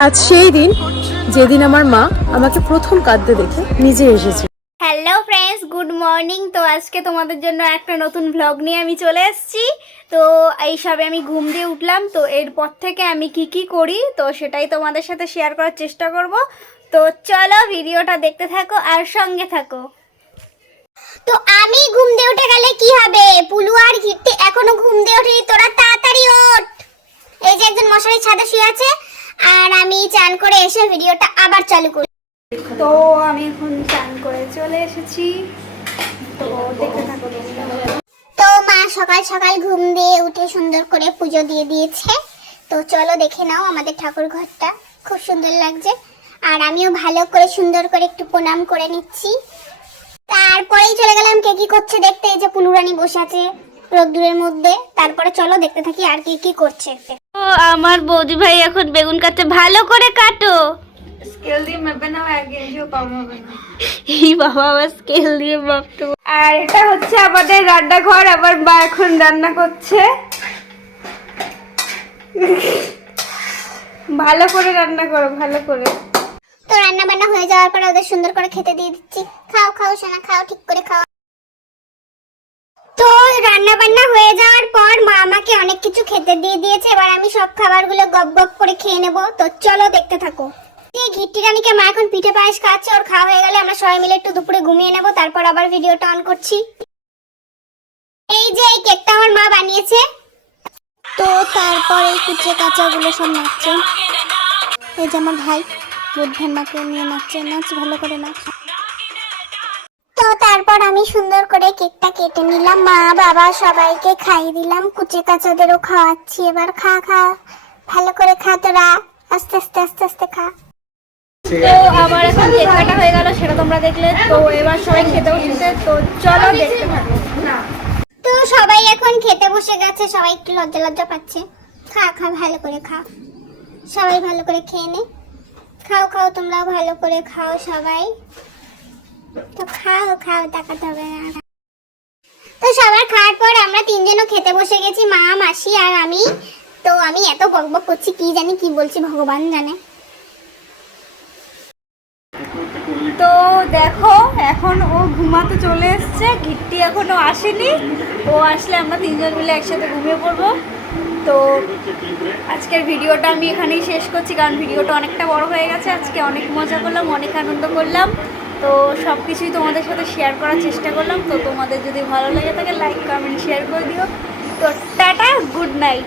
আজ সেই দিন যেদিন আমার মা আমাকে প্রথম কাঁদতে দেখে নিজে এসেছে। Hello friends, good morning. তো আজকে তোমাদের জন্য একটা নতুন ভ্লগ নিয়ে আমি চলে এসেছি। তো এইসবে আমি ঘুম দিয়ে উঠলাম। তো এরপর থেকে আমি কি করি তো সেটাই তোমাদের সাথে শেয়ার করার চেষ্টা করব। তো চলো ভিডিওটা দেখতে থাকো আর সঙ্গে থাকো। তো আমি ঘুম দিয়ে উঠে গেলে কি হবে? পুলু আর ঘিরতে এখনো ঘুম দিয়ে ওঠেনি। তোরা তাড়াতাড়ি ওঠ। এই যে একজন মশারির ছাদে শুয়ে আছে আর আমি চান করে এসে ভিডিওটা আবার চালু করি। তো আমি এখন চান করে চলে এসেছি। তো দেখতে থাকো। তো মা সকাল সকাল ঘুম দিয়ে উঠে সুন্দর করে পুজো দিয়ে দিয়েছে। তো চলো দেখে নাও আমাদের ঠাকুর ঘরটা, খুব সুন্দর লাগছে। আর আমিও ভালো করে সুন্দর করে একটু প্রণাম করে নিচ্ছি। তারপরেই চলে গেলাম কে কি করছে দেখতে। এই যে পুলুরানি বসে আছে রোদ্দুরের মধ্যে। তারপরে চলো দেখতে থাকি আর কি করছে। তো আমার বৌদি ভাই এখন বেগুন কাটতে, ভালো করে কাটো। স্কেল দিয়ে মেপে নাও, 1 ইঞ্চিও কম হবে না। এই বাবা আবার স্কেল দিয়ে মাপতে। আর এটা হচ্ছে আমাদের রান্নাঘর। আবার মা এখন রান্না করছে। ভালো করে রান্না করো, ভালো করে। তো রান্না বান্না হয়ে যাওয়ার পর ওদের সুন্দর করে খেতে দিয়ে দিচ্ছি। খাও খাও সোনা, খাও, ঠিক করে খাও। তো রান্না বান্না হয়ে যাওয়ার পর মা আমাকে অনেক কিছু খেতে দিয়ে দিয়েছে। এবার আমি সব খাবারগুলো গপ গপ করে খেয়ে নেব। তো চলো দেখতে থাকো। এই ঘিট্টি রানীকে মা এখন পিঠে পায়েস খাচ্ছে। ওর খাওয়া হয়ে গেলে আমরা সবাই মিলে একটু দুপুরে ঘুমিয়ে নেব। তারপর আবার ভিডিওটা অন করছি। এই যে এই কেকটা আমার মা বানিয়েছে। তো তারপর এই কুচে কাঁচাগুলো সব নাচছে। এই যে আমার ভাই বুদ্ধের মাকে নিয়ে নাচছে। নাচ, ভালো করে নাচ। তো তারপর আমি সুন্দর করে কেকটা কেটে নিলাম। মা বাবা সবাইকে খাইয়ে দিলাম, কুচে কাঁচাদেরও খাওয়াচ্ছি। এবার খা খা, ভালো করে খা তোরা, আস্তে আস্তে আস্তে আস্তে খা। তো আবার এখন কেক কাটা হয়ে গেল, সেটা তোমরা দেখলে। তো এবার সবাই খেতে বসেছে। তো চলো দেখতে থাকো। তো সবাই এখন খেতে বসে গেছে। সবাই একটু লজ্জা লজ্জা পাচ্ছে। খা খা, ভালো করে খা, সবাই ভালো করে খেয়ে নে। খাও খাও, তোমরাও ভালো করে খাও সবাই। তো খাও খাও, তাকাতে হবে না। তো সবার খাওয়ার পর আমরা তিনজনও খেতে বসে গেছি, মা, মাসি আর আমি। তো আমি এত বকবক করছি, কি জানি কি বলছি, ভগবান জানে। তো দেখো এখন ও ঘুমাতে চলে এসছে। ঘিট্টি এখনো আসেনি। ও আসলে আমরা তিনজন মিলে একসাথে ঘুমিয়ে পড়বো। তো আজকের ভিডিওটা আমি এখানেই শেষ করছি, কারণ ভিডিওটা অনেকটা বড় হয়ে গেছে। আজকে অনেক মজা করলাম, অনেক আনন্দ করলাম। তো সব কিছুই তোমাদের সাথে শেয়ার করার চেষ্টা করলাম। তো তোমাদের যদি ভালো লেগে থাকে লাইক, কমেন্ট, শেয়ার করে দিও। তো টাটা, গুড নাইট।